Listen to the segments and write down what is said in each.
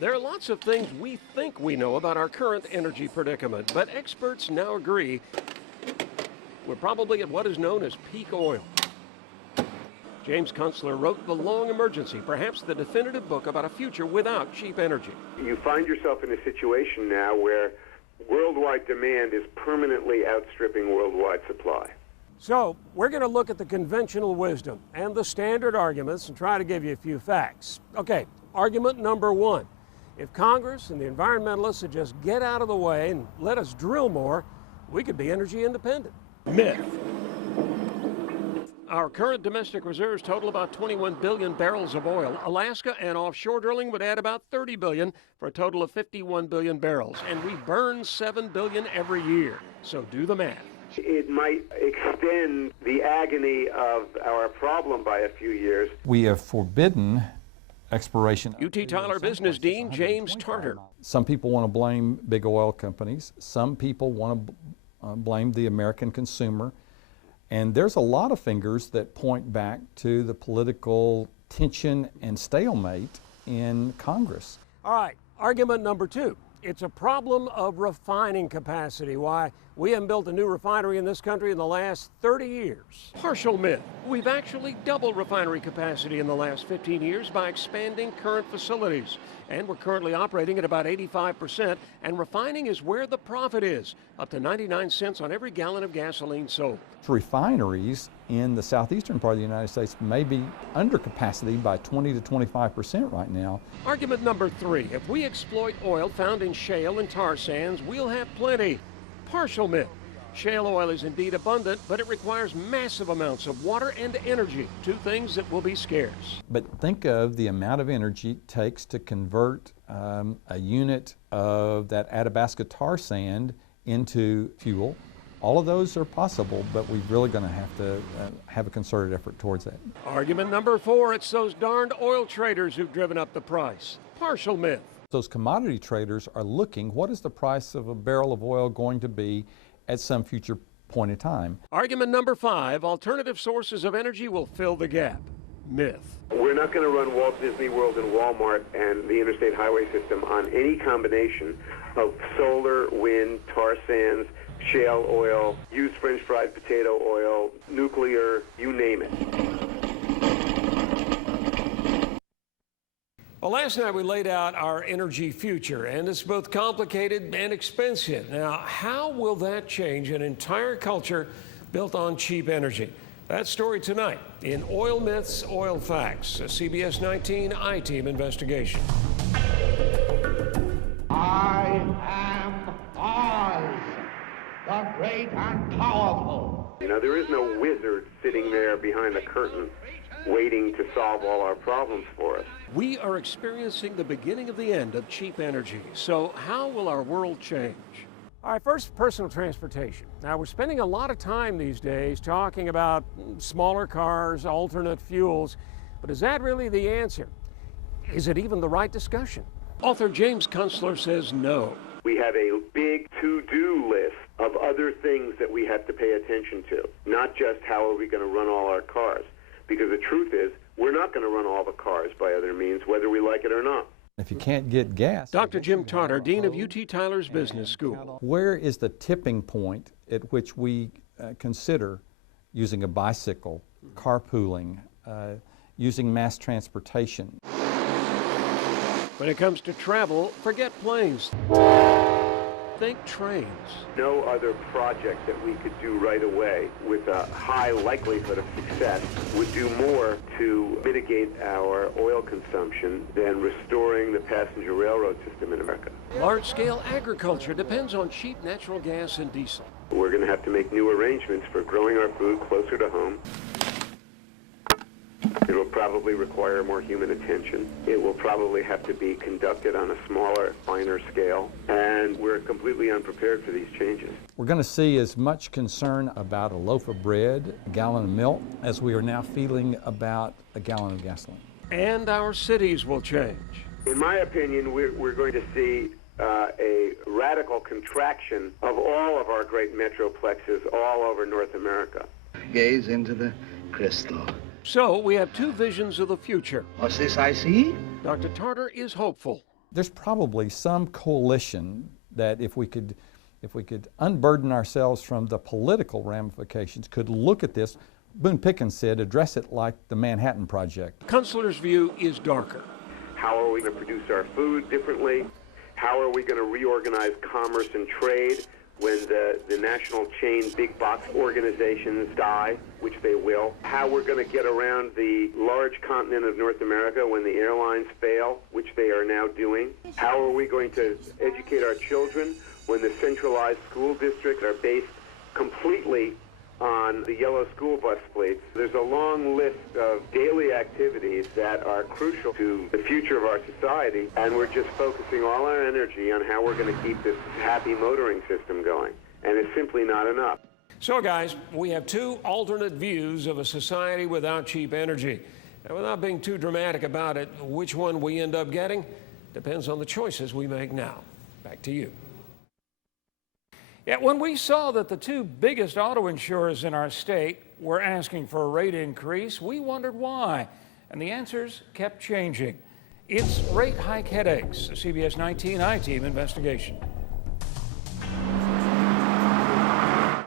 There are lots of things we think we know about our current energy predicament, but experts now agree we're probably at what is known as peak oil. James Kunstler wrote The Long Emergency, perhaps the definitive book about a future without cheap energy. You find yourself in a situation now where worldwide demand is permanently outstripping worldwide supply. So, we're going to look at the conventional wisdom and the standard arguments and try to give you a few facts. Okay, argument number one. If Congress and the environmentalists would just get out of the way and let us drill more, we could be energy independent. Myth. Our current domestic reserves total about 21 billion barrels of oil. Alaska and offshore drilling would add about 30 billion for a total of 51 billion barrels. And we burn 7 billion every year. So do the math. It might extend the agony of our problem by a few years. We have forbidden exploration. UT Tyler Business Dean James Tarter. Some people want to blame big oil companies. Some people want to blame the American consumer. And there's a lot of fingers that point back to the political tension and stalemate in Congress. All right, argument number two. It's a problem of refining capacity. Why? We haven't built a new refinery in this country in the last 30 years. Partial myth. We've actually doubled refinery capacity in the last 15 years by expanding current facilities. And we're currently operating at about 85%, and refining is where the profit is, up to 99 cents on every gallon of gasoline sold. Refineries in the southeastern part of the United States may be under capacity by 20 to 25% right now. Argument number three. If we exploit oil found in shale and tar sands, we'll have plenty. Partial myth. Shale oil is indeed abundant, but it requires massive amounts of water and energy, two things that will be scarce. But think of the amount of energy it takes to convert a unit of that Athabasca tar sand into fuel. All of those are possible, but we're really going to have a concerted effort towards that. Argument number four. It's those darned oil traders who've driven up the price. Partial myth. Those commodity traders are looking, what is the price of a barrel of oil going to be at some future point in time? Argument number five. Alternative sources of energy will fill the gap. Myth. We're not going to run Walt Disney World and Walmart and the interstate highway system on any combination of solar, wind, tar sands, shale oil, used French fried potato oil, nuclear, you name it. Well, last night we laid out our energy future, and it's both complicated and expensive. Now, how will that change an entire culture built on cheap energy? That story tonight in Oil Myths, Oil Facts, a CBS 19 I-Team investigation. I am Oz, the great and powerful. You know, there is no wizard sitting there behind the curtain waiting to solve all our problems for us. We are experiencing the beginning of the end of cheap energy. So how will our world change? All right, first, personal transportation. Now, we're spending a lot of time these days talking about smaller cars, alternate fuels, but is that really the answer? Is it even the right discussion? Author James Kunstler says no. We have a big to-do list of other things that we have to pay attention to, not just how are we going to run all our cars. Because the truth is, we're not going to run all the cars by other means, whether we like it or not. If you can't get gas... Dr. Jim Tarter, Dean of UT Tyler's Business School. Where is the tipping point at which we consider using a bicycle, carpooling, using mass transportation? When it comes to travel, forget planes. Think trains. No other project that we could do right away with a high likelihood of success would do more to mitigate our oil consumption than restoring the passenger railroad system in America. Large-scale agriculture depends on cheap natural gas and diesel. We're going to have to make new arrangements for growing our food closer to home. It will probably require more human attention. It will probably have to be conducted on a smaller, finer scale, and we're completely unprepared for these changes. We're going to see as much concern about a loaf of bread, a gallon of milk, as we are now feeling about a gallon of gasoline. And our cities will change. In my opinion, we're going to see a radical contraction of all of our great metroplexes all over North America. Gaze into the crystal. So we have two visions of the future. What's this I see? Dr. Tarter is hopeful. there's probably some coalition that if we could unburden ourselves from the political ramifications, could look at this, Boone Pickens said, address it like the Manhattan Project. Kunstler's view is darker. How are we going to produce our food differently? How are we going to reorganize commerce and trade when the national chain big box organizations die, which they will? How we're going to get around the large continent of North America when the airlines fail, which they are now doing? How are we going to educate our children when the centralized school districts are based completely on the yellow school bus fleets? There's a long list of daily activities that are crucial to the future of our society, and we're just focusing all our energy on how we're going to keep this happy motoring system going, and it's simply not enough. So guys, we have two alternate views of a society without cheap energy. And without being too dramatic about it, which one we end up getting depends on the choices we make now. Back to you. Yet when we saw that the two biggest auto insurers in our state were asking for a rate increase, we wondered why, and the answers kept changing. It's rate hike headaches, a CBS 19 I-Team investigation.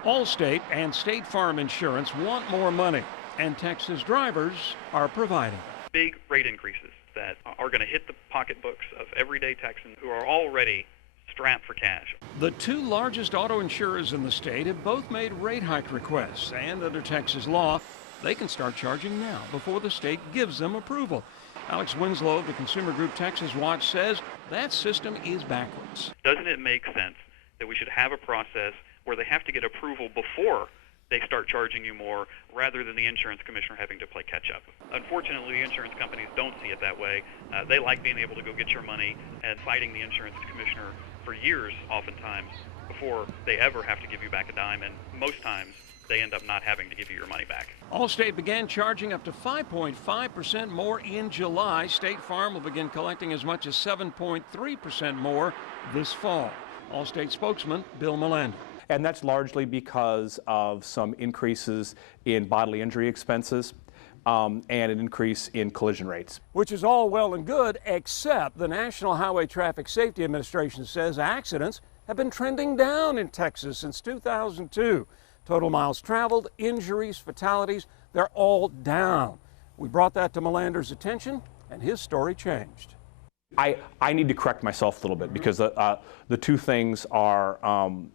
Allstate and State Farm Insurance want more money, and Texas drivers are providing. Big rate increases that are going to hit the pocketbooks of everyday Texans who are already strapped for cash. The two largest auto insurers in the state have both made rate hike requests, and under Texas law, they can start charging now before the state gives them approval. Alex Winslow of the consumer group Texas Watch says that system is backwards. Doesn't it make sense that we should have a process where they have to get approval before they start charging you more, rather than the insurance commissioner having to play catch up? Unfortunately, the insurance companies don't see it that way. They like being able to go get your money and fighting the insurance commissioner for years, oftentimes, before they ever have to give you back a dime, and most times they end up not having to give you your money back. Allstate began charging up to 5.5% more in July. State Farm will begin collecting as much as 7.3% more this fall. Allstate spokesman Bill Melander. And that's largely because of some increases in bodily injury expenses and an increase in collision rates. Which is all well and good, except the National Highway Traffic Safety Administration says accidents have been trending down in Texas since 2002. Total miles traveled, injuries, fatalities, they're all down. We brought that to Melander's attention, and his story changed. I need to correct myself a little bit, because the two things are,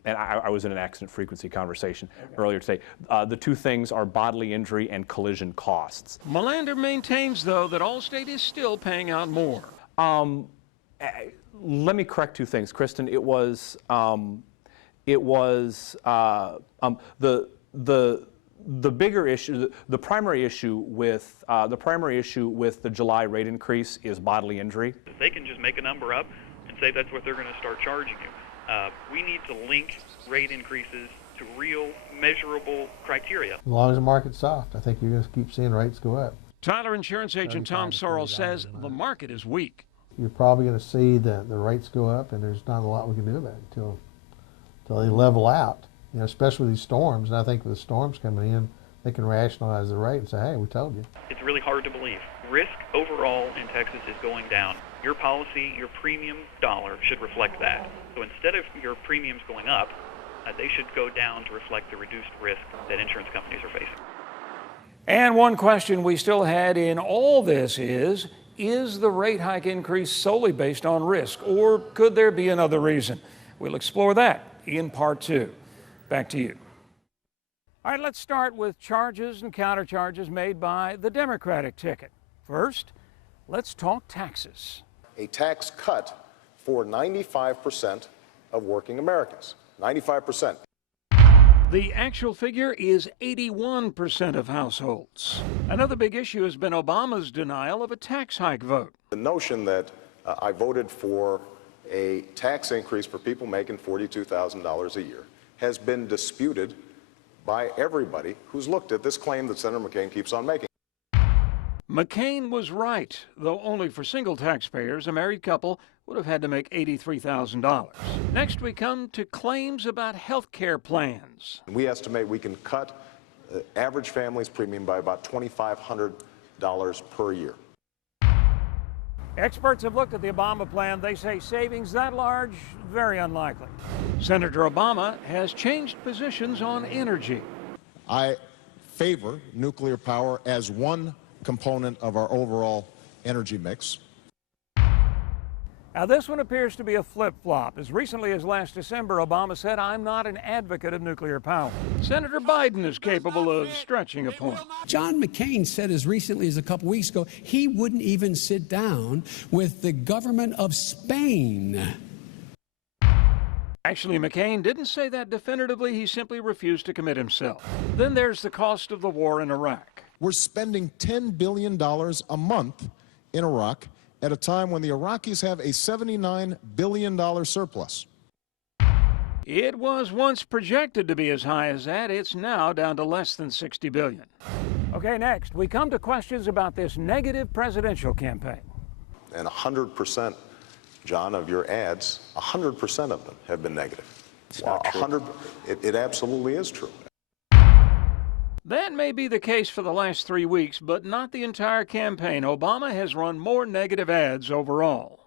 and I was in an accident frequency conversation earlier today, the two things are bodily injury and collision costs. Melander maintains, though, that Allstate is still paying out more. Let me correct two things, Kristen. It was the bigger issue, the primary issue with the July rate increase is bodily injury. They can just make a number up and say that's what they're going to start charging you. We need to link rate increases to real, measurable criteria. As long as the market's soft, I think you're going to keep seeing rates go up. Tyler insurance agent Tom Sorrell says the market is weak. You're probably going to see the rates go up, and there's not a lot we can do about it until they level out. You know, especially with these storms, and I think with the storms coming in, they can rationalize the rate and say, hey, we told you. It's really hard to believe. Risk overall in Texas is going down. Your policy, your premium dollar should reflect that. So instead of your premiums going up, they should go down to reflect the reduced risk that insurance companies are facing. And one question we still had in all this is the rate hike increase solely based on risk, or could there be another reason? We'll explore that in part 2. Back to you. All right, let's start with charges and countercharges made by the Democratic ticket. First, let's talk taxes. A tax cut for 95% of working Americans. 95%. The actual figure is 81% of households. Another big issue has been Obama's denial of a tax hike vote. The notion that I voted for a tax increase for people making $42,000 a year has been disputed by everybody who's looked at this claim that Senator McCain keeps on making. McCain was right, though only for single taxpayers. A married couple would have had to make $83,000. Next, we come to claims about health care plans. We estimate we can cut average family's premium by about $2,500 per year. Experts have looked at the Obama plan. They say savings that large, very unlikely. Senator Obama has changed positions on energy. I favor nuclear power as one component of our overall energy mix. Now, this one appears to be a flip-flop. As recently as last December, Obama said, "I'm not an advocate of nuclear power." Senator Biden is capable of stretching a point. John McCain said as recently as a couple weeks ago he wouldn't even sit down with the government of Spain. Actually, McCain didn't say that definitively. He simply refused to commit himself. Then there's the cost of the war in Iraq. We're spending $10 billion a month in Iraq at a time when the Iraqis have a $79 billion surplus. It was once projected to be as high as that. It's now down to less than $60 billion. Okay, next, we come to questions about this negative presidential campaign. And 100%, John, of your ads, 100% of them have been negative. Wow, 100, it absolutely is true. That may be the case for the last 3 weeks, but not the entire campaign. Obama has run more negative ads overall.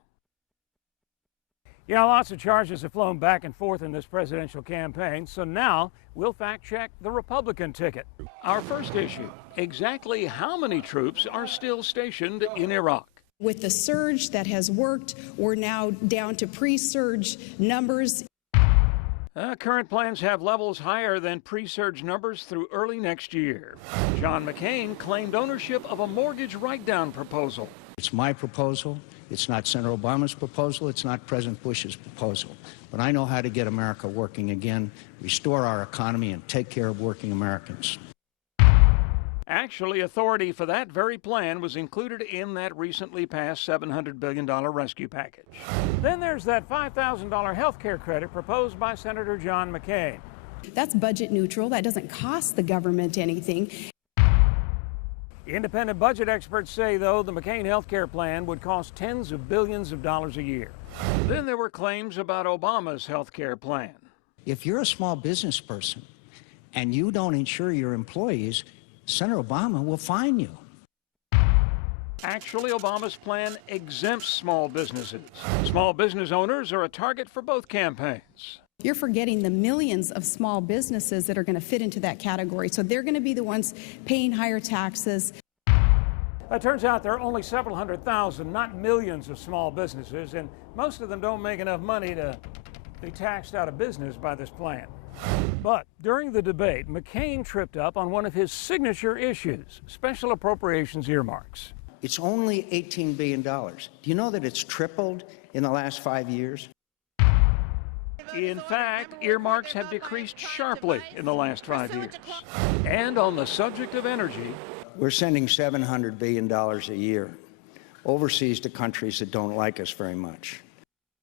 Yeah, lots of charges have flown back and forth in this presidential campaign, so now we'll fact-check the Republican ticket. Our first issue, exactly how many troops are still stationed in Iraq? With the surge that has worked, we're now down to pre-surge numbers. Current plans have levels higher than pre-surge numbers through early next year. John McCain claimed ownership of a mortgage write-down proposal. It's my proposal. It's not Senator Obama's proposal. It's not President Bush's proposal. But I know how to get America working again, restore our economy, and take care of working Americans. Actually, authority for that very plan was included in that recently passed $700 billion rescue package. Then there's that $5,000 health care credit proposed by Senator John McCain. That's budget neutral. That doesn't cost the government anything. Independent budget experts say, though, the McCain health care plan would cost tens of billions of dollars a year. Then there were claims about Obama's health care plan. If you're a small business person and you don't insure your employees, Senator Obama will fine you. Actually, Obama's plan exempts small businesses. Small business owners are a target for both campaigns. You're forgetting the millions of small businesses that are going to fit into that category. So they're going to be the ones paying higher taxes. It turns out there are only several 100,000, not millions of small businesses, and most of them don't make enough money to be taxed out of business by this plan. But during the debate, McCain tripped up on one of his signature issues, special appropriations earmarks. It's only $18 billion. Do you know that it's tripled in the last 5 years? In fact, earmarks have decreased sharply in the last 5 years. And on the subject of energy, we're sending $700 billion a year overseas to countries that don't like us very much.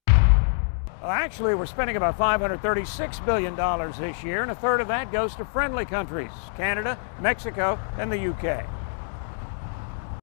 Well, actually, we're spending about $536 billion this year, and a third of that goes to friendly countries, Canada, Mexico, and the UK.